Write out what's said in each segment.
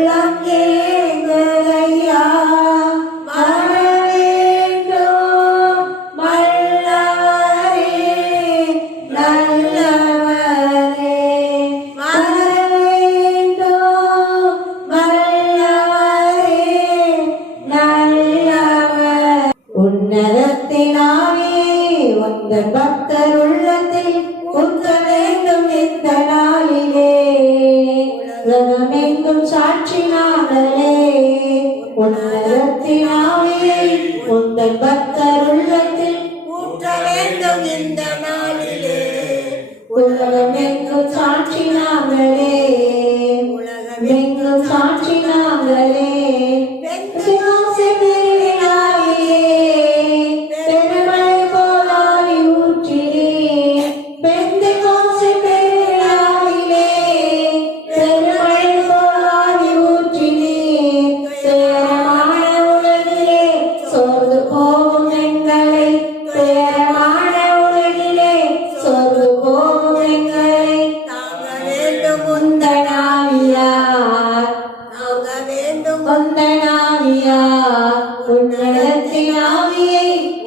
உள்ளம் ஏங்குதையா வரவேண்டும் வல்லவரே நல்லவரே வரவேண்டும் வல்லவரே நல்லவர் உன்னதத்தினாவே உந்தன் பக்தர் உள்ளத்தில் உந்த வேண்டும் இந்த நாளிலே உலகமெங்கும் சாட்சினாங்களே உன்னதத்தினாவே உந்தன் பக்தர் உள்ளத்தில் ஊற்ற வேண்டும் இந்த நாளிலே உலகமெங்கும் சாட்சினாங்களே உலகமெங்கும் சாட்சினாங்களே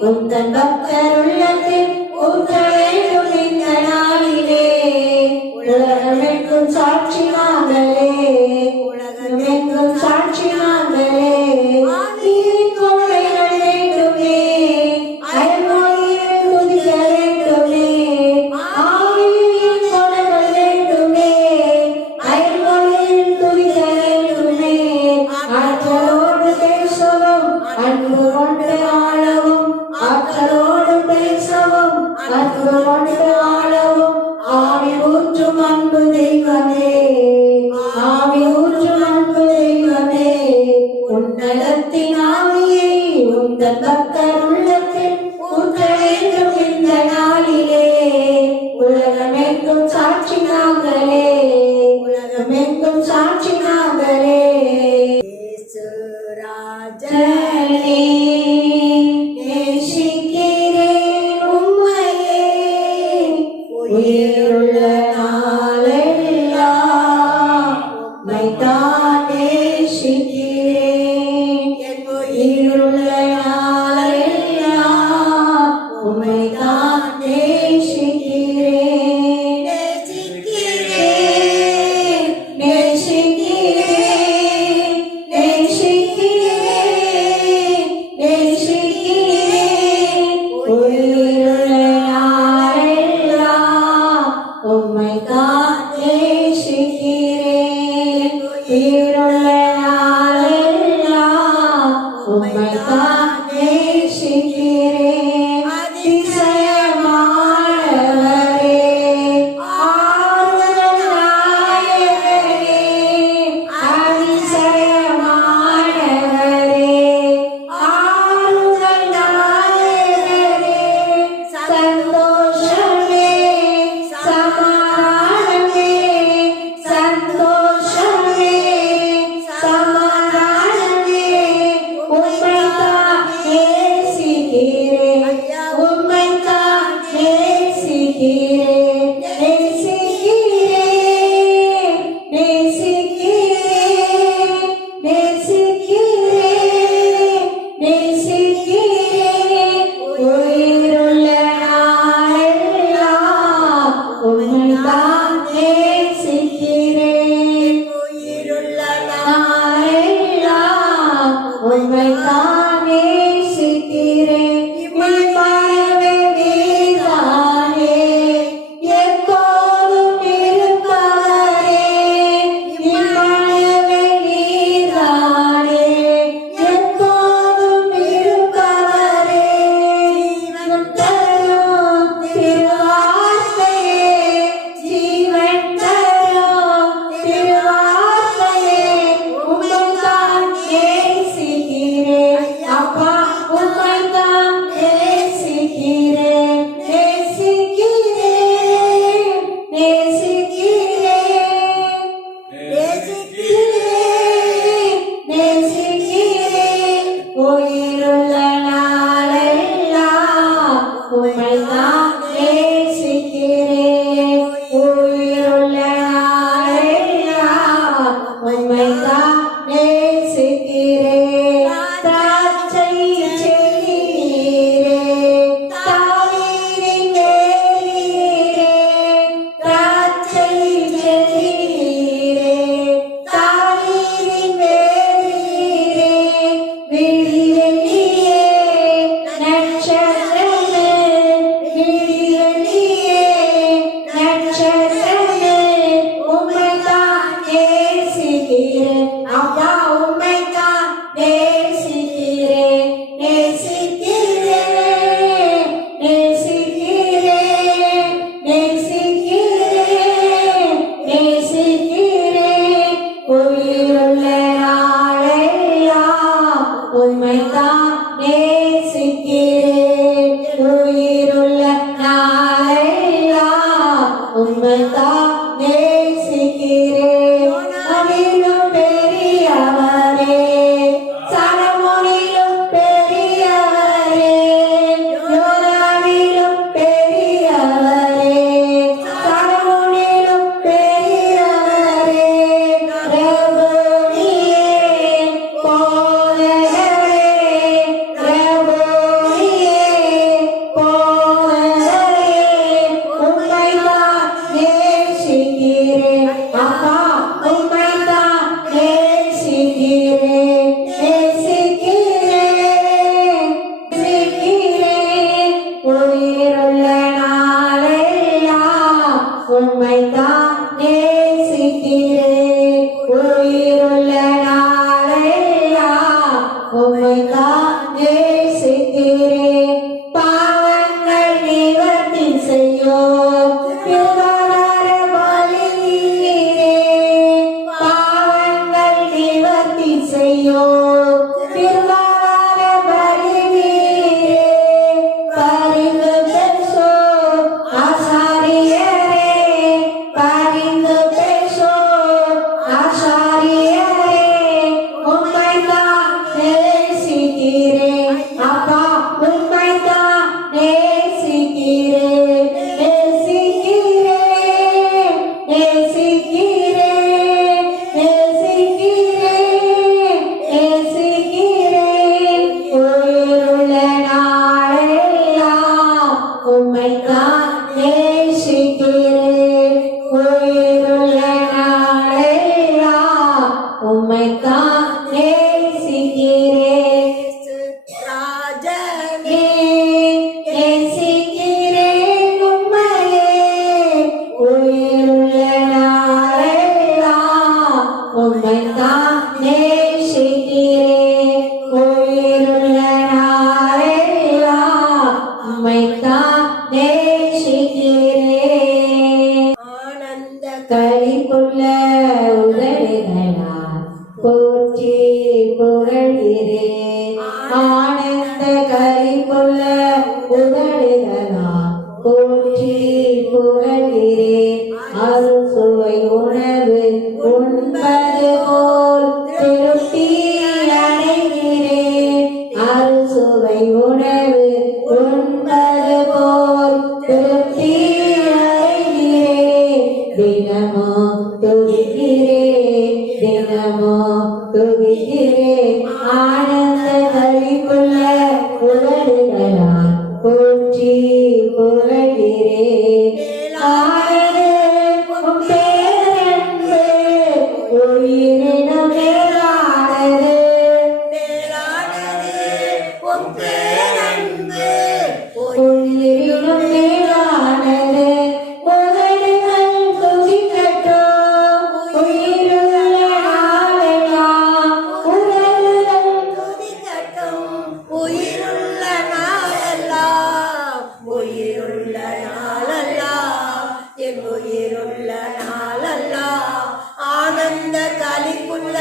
உந்தன் பக்தர் உள்ளத்தில் ஊற்ற வேண்டும் இந்த நாளிலே உலகமெங்கும் சாட்சினாங்களே உலகமெங்கும் சாட்சினாங்களே கொள்ளைகள் வேண்டுமே அயல்மொழியில் துதிக்க வேண்டுமே ஆவியின் கொலைகள் வேண்டுமே அயல்மொழியில் துதிக்க வேண்டுமே ஆற்றலோடு பேசவும் அன்பு கொண்டு ஆளவும் ஆற்றலோடு பேசவும் அன்பு கொண்டு ஆளவும் ஆவி ஊற்றும் அன்பு தெய்வமே ஆவி ஊற்றும் அன்பு தெய்வமே உன்னதத்தின் ஆவியை உந்தன் பக்தர் உள்ளத்தில் ஊற்ற வேண்டும் இந்த நாளிலே உலகமெங்கும் சாட்சினாங்களே உலகமெங்கும் சாட்சினாங்களே ராஜனே உயிருள்ள நாளெல்லாம் உம்மைத்தான் நேசிக்கிறேன் உயிருள்ள நாளெல்லாம் உம்மைத்தான் நேசிக்கிறேன் நேசிக்கிறேன் நேசிக்கிறேன் நேசிக்கிறேன் நேசிக்கிறேன் உயிருள்ள உம்மைத்தான் நேசிக்கிறேன் உயிருள்ள நாளெல்லாம் உம்மைத்தான் நேசிக்கிறேன் அதிசயமானவரே ஆறுதல் நாயகரே அதிசயமானவரே ஆறுதல் நாயகரே சந்தோஷமே சமாதானமே சந்தோஷமே சமாதானமே உம்மைத்தான் பலியோ திருவார பலிவீரே பரிந்து பேசோ ஆசாரியரே பரிந்து பேசோ ஆசாரியரே உம்மைத்தான் நேசிக்கிறேன் அப்பா உம்மைத்தான் நேசிக்கிறேன் நேசிக்கிறேன் நேசிக்கிறேன் நேசிக்கிறேன் நேசிக்கிறேன் உயிருள்ள நாளெல்லாம் உம்மைத்தான் நேசிக்கிறேன் உயிருள்ள நாளெல்லாம் உம்மைத்தான் நேசிக்கிறேன் ராஜனே நேசிக்கிறேன் உம்மையே உயிருள்ள நாளெல்லாம் உம்மைத்தான் நேசிக்கிறேன் உயிருள்ள நாளெல்லாம் உம்மைத்தான் நேசிக்கிறேன் ஆனந்த களிப்புள்ள உதடுகளால் போற்றி புகழ்கிறேன் ஆனந்த களிப்புள்ள உதடுகளால் போற்றி புகழ்கிறேன் அறுசுவை உணவு உண்பது போல் திருப்தி அடைகிறேன் அறுசுவை உணவு உண்பது போல் திருப்தி அடைகிறேன் தினமும் துதிக்கிறேன் தினமும் துதிக்கிறேன் ஆனந்த களிப்புள்ள உதடுகளால் போற்றி புகழ்கிறேன் ஆனது உம் பேரன்பு உயிரினும் மேலானது உம் பேரன்பு உயிரினும் மேலானது உதடுகள் துதிக்கட்டும் உயிருள்ள நாளெல்லாம் உதடுகள் துதிக்கட்டும் உயிருள்ள நாளெல்லாம் உயிருள்ள நாளெல்லாம் என் உயிருள்ள நாளெல்லாம் ஆனந்த களிப்புள்ள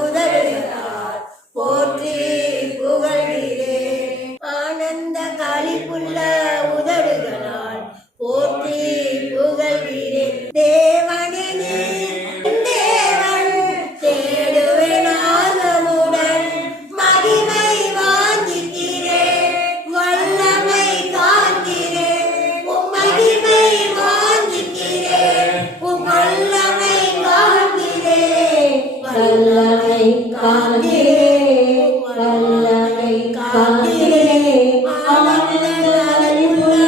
உதடுகளால் போற்றி புகழ்கிறேன் ஆனந்த களிப்புள்ள உதடுகளால் போற்றி புகழ்கிறேன் தேவனே தேவன் தேடுவேன் ஆர்வமுடன் மகிமை வாஞ்சிக்கிறேன் வல்லமை காண்கிறேன் உம் மகிமை வாஞ்சிக்கிறேன் உம் வல்லமை காண்கிறேன் வல்லமை காண்கிறேன் வல்லமை காண்கிறேன் ஆனந்த களிப்புள்ள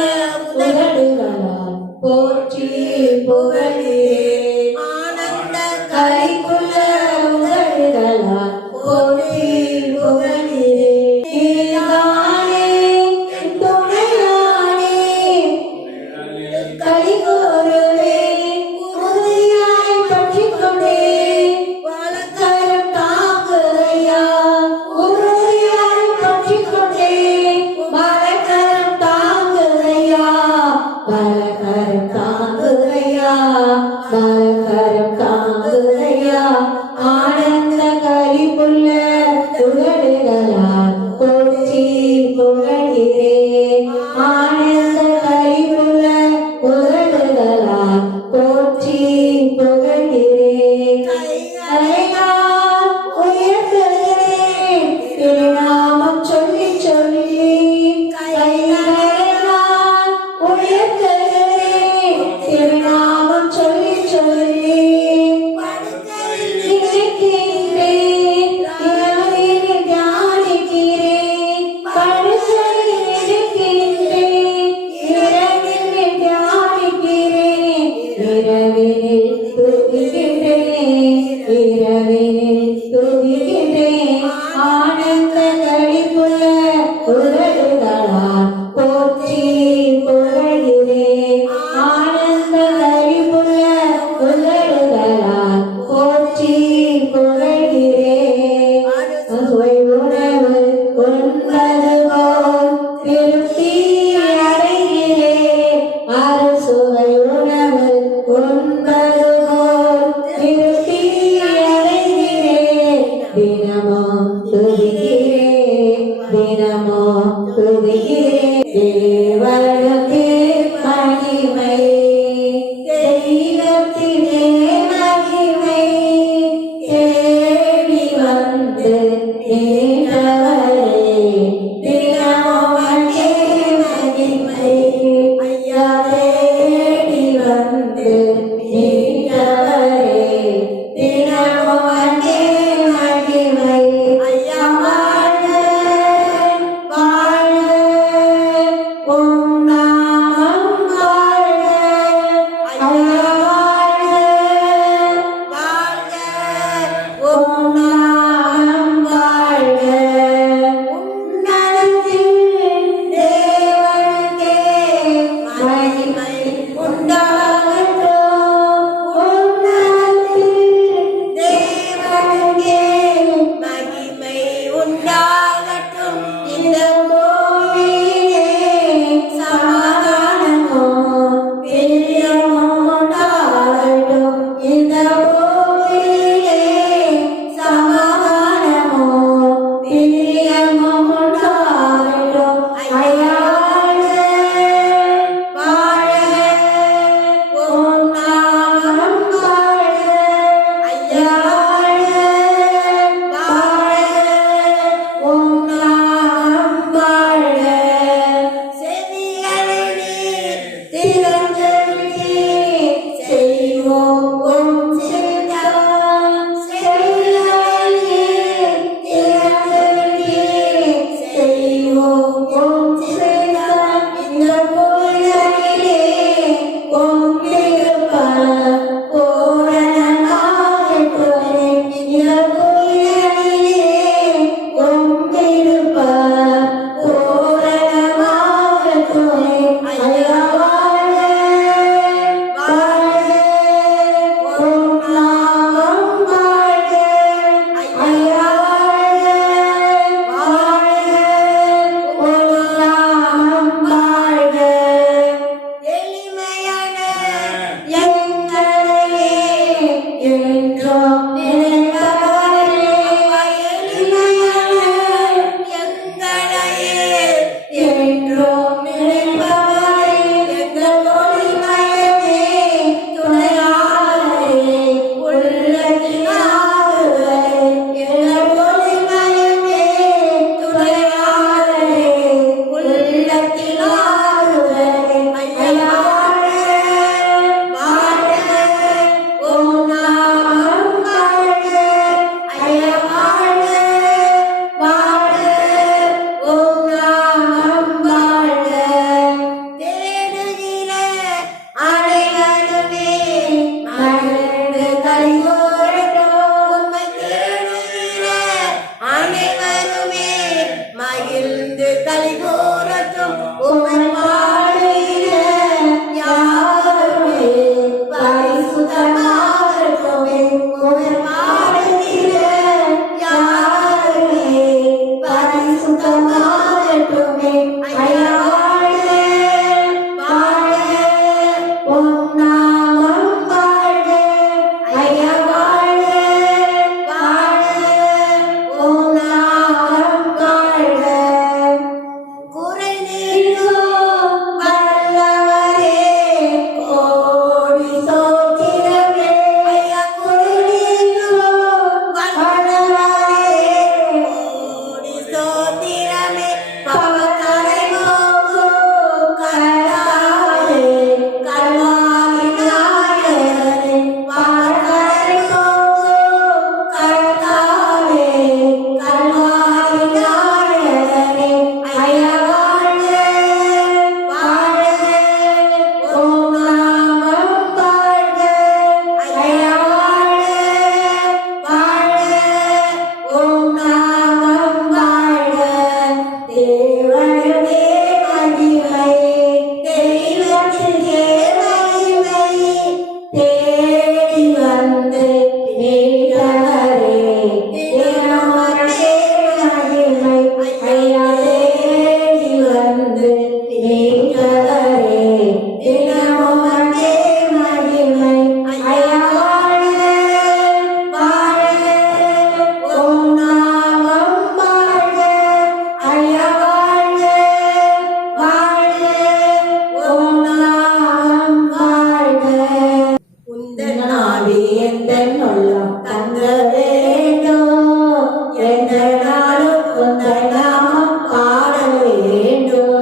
உதடுகளால் போற்றி புகழ்கிறேன் ஆனந்த களிப்புள்ள உதடுகளால் போற்றி புகழ்கிறேன் நீதானே துணையானே களிகூருவேன் உறுதியாய் பற்றிக் கொண்டேன் வலக்கரம் தாங்குதையா உறுதியாய் பற்றிக் கொண்டேன் வலக்கரம் தாங்குதையா வலக்கரம் தாங்குதையா வலக்கரம் தாங்குதையா ஆனந்த களிப்புள்ள உதடுகளால் போற்றி புகழ்கிறேன் ஆனந்த களிப்புள்ள உதடுகளால் போற்றி புகழ்கிறேன் கைகளால் உயர்த்துகிறேன் திருநாமம் சொல்லி சொல்லி கைகளால் உயர்த்துகிறேன் திருநாமம் சொல்லி சொல்லி நினைக்கின்றேன் உனக்கே மகிமை ஐயா தேடி வந்து மீட்டவரே தினமும் உனக்கே மகிமை ஐயா வாழ்க வாழ்க உம் நாமம் வாழ்க ஐயா வாழ்க வாழ்க உம் நாமம் வாழ்க உந்தன் ஆவி எந்தன் உள்ளம் தங்க வேண்டும் எந்த நாளும் உந்தன் நாமம் பாட வேண்டும்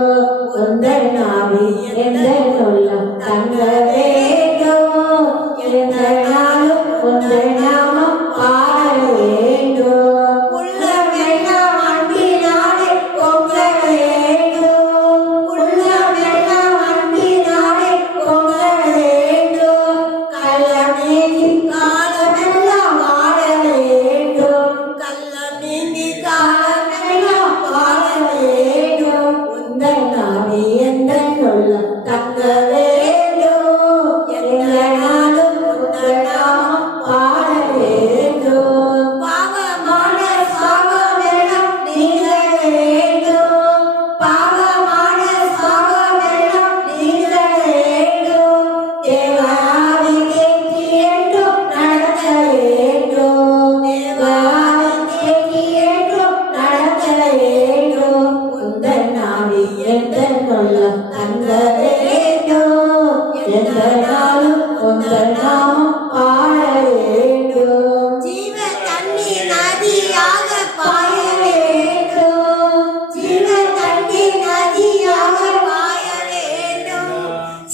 உந்தன் ஆவி எந்தன் உள்ளம் தங்க வேண்டும் எந்த நாளும் உந்தன் நாமம் பாட வேண்டும் உள்ளமெல்லாம் அன்பினாலே பொங்க வேண்டும் உள்ளமெல்லாம் அன்பினாலே பொங்க வேண்டும் கள்ளம் நீங்கி காலமெல்லாம் வாழ வேண்டும் கள்ளம் நீங்கி காலமெல்லாம் வாழ வேண்டும் உந்தன் ஆவி எந்தன் உள்ளம் தங்க வேண்டும் எந்த நாளும் உந்தன் நாமம் பாட வேண்டும் பாவமான சாபமெல்லாம் நீங்க வேண்டும் பாவமான சாபமெல்லாம் நீங்க வேண்டும் தேவாதி கேட்டி என்றும் நடக்க வேண்டும் தேவாதி கேட்டி என்றும் நடக்க வேண்டும் உந்தன் ஆவி எந்தன் உள்ளம் தங்க வேண்டும் எந்த நாளும் உந்தன் நாமம் பாட வேண்டும் ஜீவ தண்ணீர் நதியாக பாய வேண்டும் ஜீவ தண்ணீர் நதியாக பாய வேண்டும்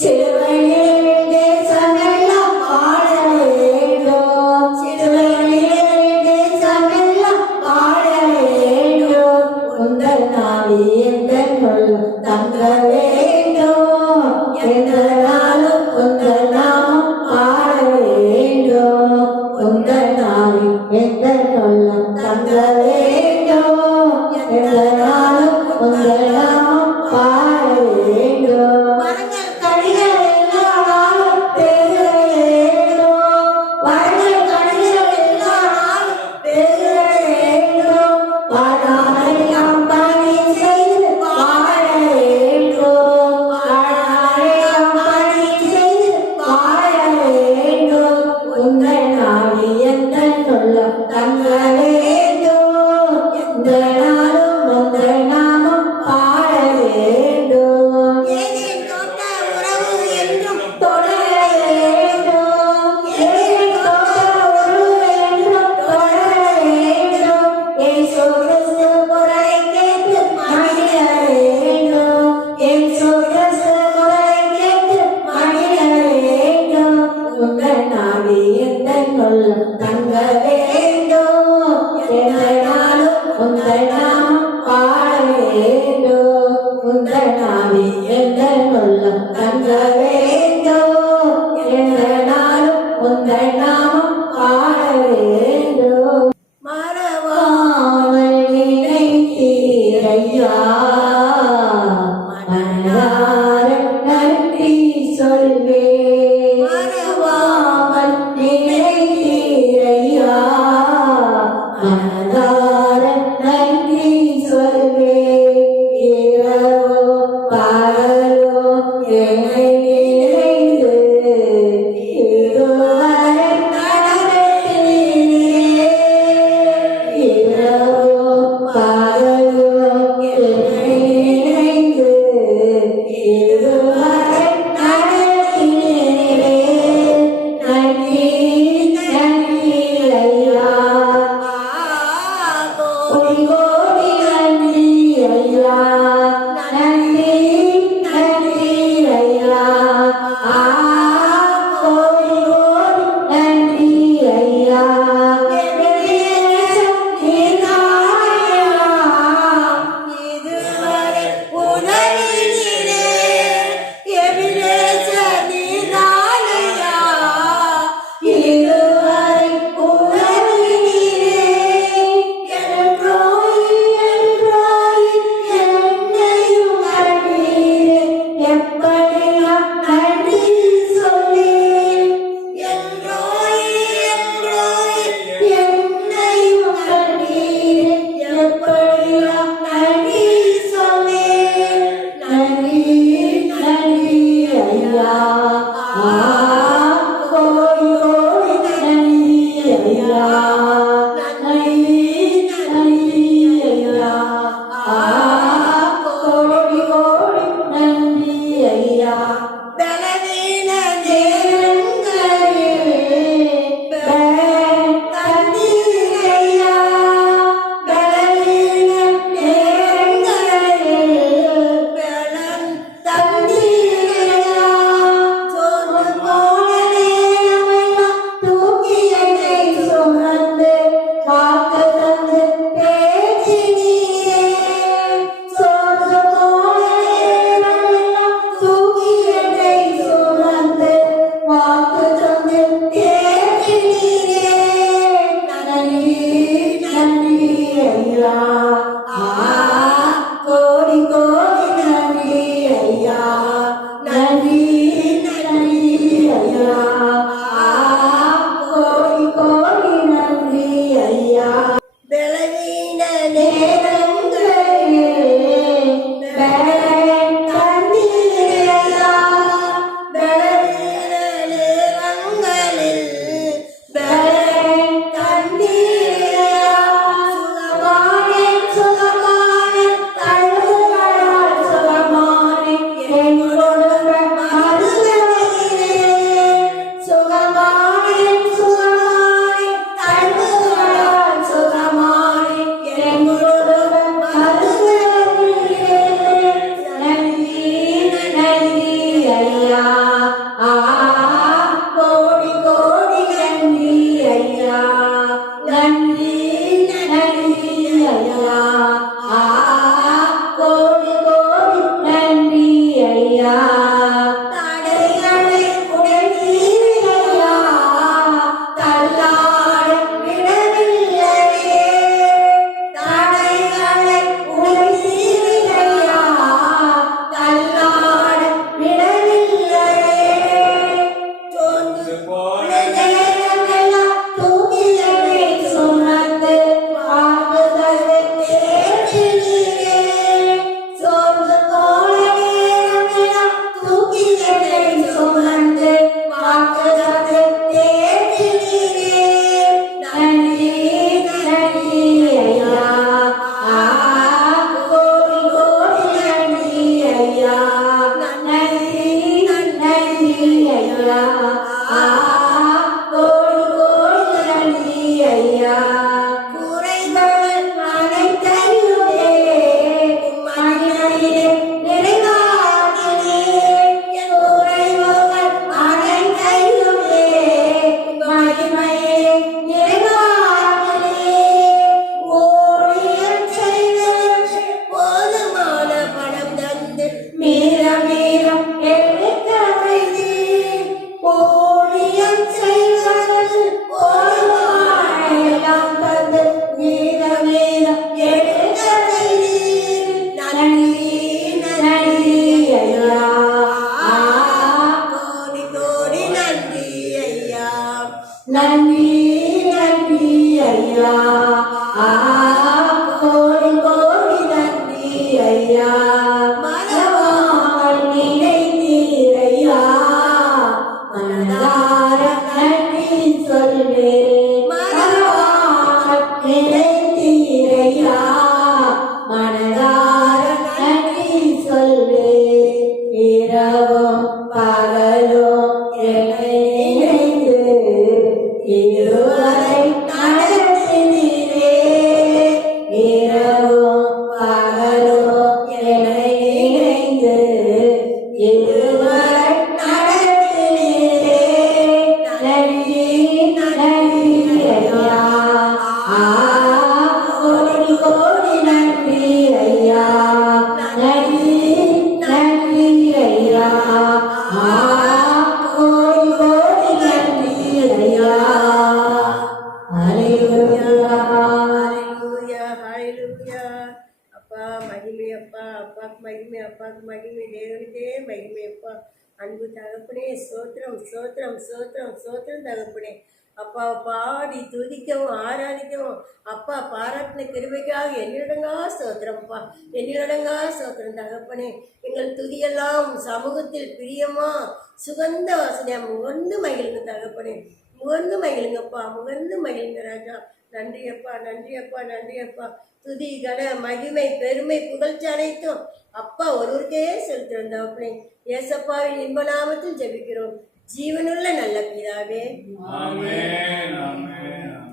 சிலுவையில் தேசமெல்லாம் வாழ வேண்டும் சிலுவையில் தேசமெல்லாம் வாழ வேண்டும் உந்தன் ஆவி எந்தன் உள்ளம் தங்க வேண்டும் எந்த நாளும் உந்தன் நாமம் பாட வேண்டும் உந்தன் ஆவி எந்தன் உள்ளம் தங்க வேண்டும் எந்த நாளும் உந்தன் நாமம் பாட வேண்டும் மரங்கள் கனிகள் எல்லா நாளும் பெருக வேண்டும் மரங்கள் கனிகள் எல்லா நாளும் பெருக வேண்டும் வாழ்நாளெல்லாம் பணி செய்து வாழ வேண்டும் வாழ்நாளெல்லாம் பணி செய்து வாழ வேண்டும் உந்தன் ஆவி எந்தன் உள்ளம் தங்க வேண்டும் எந்த நாளும் உந்தன் நாமம் பாட வேண்டும் ஏதேன் தோட்ட உறவு என்றும் தொடர வேண்டும் ஏதேன் தோட்ட உறவு என்றும் தொடர வேண்டும் இயேசு கிறிஸ்து குரலை கேட்டு மகிழ வேண்டும் இயேசு கிறிஸ்து குரலை கேட்டு மகிழ வேண்டும் உந்தன் ஆவி எந்தன் உள்ளம் தங்க வேண்டும் எந்த நாளும் உந்தன் நாமம் பாட வேண்டும் உந்தன் ஆவி எந்தன் உள்ளம் தங்க வேண்டும் எந்த நாளும் உந்தன் நாமம் பாட வேண்டும் மறவாமல் நினைத்தீரையா மனதார நன்றி சொல்வே மறவாமல் நினைத்தீரையா மனதார நன்றி சொல்வே இரவோ பகலோ என்னை நினைந்து இதுவரை நடத்தினீரே இரவோ பகலோ என்னை நினைந்து இதுவரை நடத்தினீரே நன்றி நன்றி ஐயா அல்லேலூயா. அப்பா மகிமை அப்பா, அப்பாவுக்கு மகிமை, அப்பாவுக்கு மகிமை, தேவனுக்கே மகிமை அப்பா. அன்பு தகப்பனே ஸ்தோத்திரம் ஸ்தோத்திரம் ஸ்தோத்திரம் ஸ்தோத்திரம் தகப்பனே. அப்பாவை பாடி துதிக்கவும் ஆராதிக்கவும் அப்பா பாராட்டின கிருபைக்காக என்னிடங்கா ஸ்தோத்திரம்ப்பா, என்னிடங்கா ஸ்தோத்திரம் தகப்பனே. எங்கள் துதியெல்லாம் சமூகத்தில் பிரியமா சுகந்த வாசனையா முகர்ந்து மகிழுங்க தகப்பனே, முகர்ந்து மகிழுங்கப்பா, முகர்ந்து மகிழுங்க ராஜா. நன்றி அப்பா, நன்றி அப்பா, நன்றி அப்பா. துதி கன மகிமை பெருமை புகழ்ச்சி அனைத்தும் அப்பா ஒருவருக்கே செலுத்துறோம் தகப்பனே. ஏசப்பாவின் இன்ப நாமத்தில் ஜெபிக்கிறோம் ஜீவனுள்ள நல்ல பிதாவே. ஆமென், ஆமென்.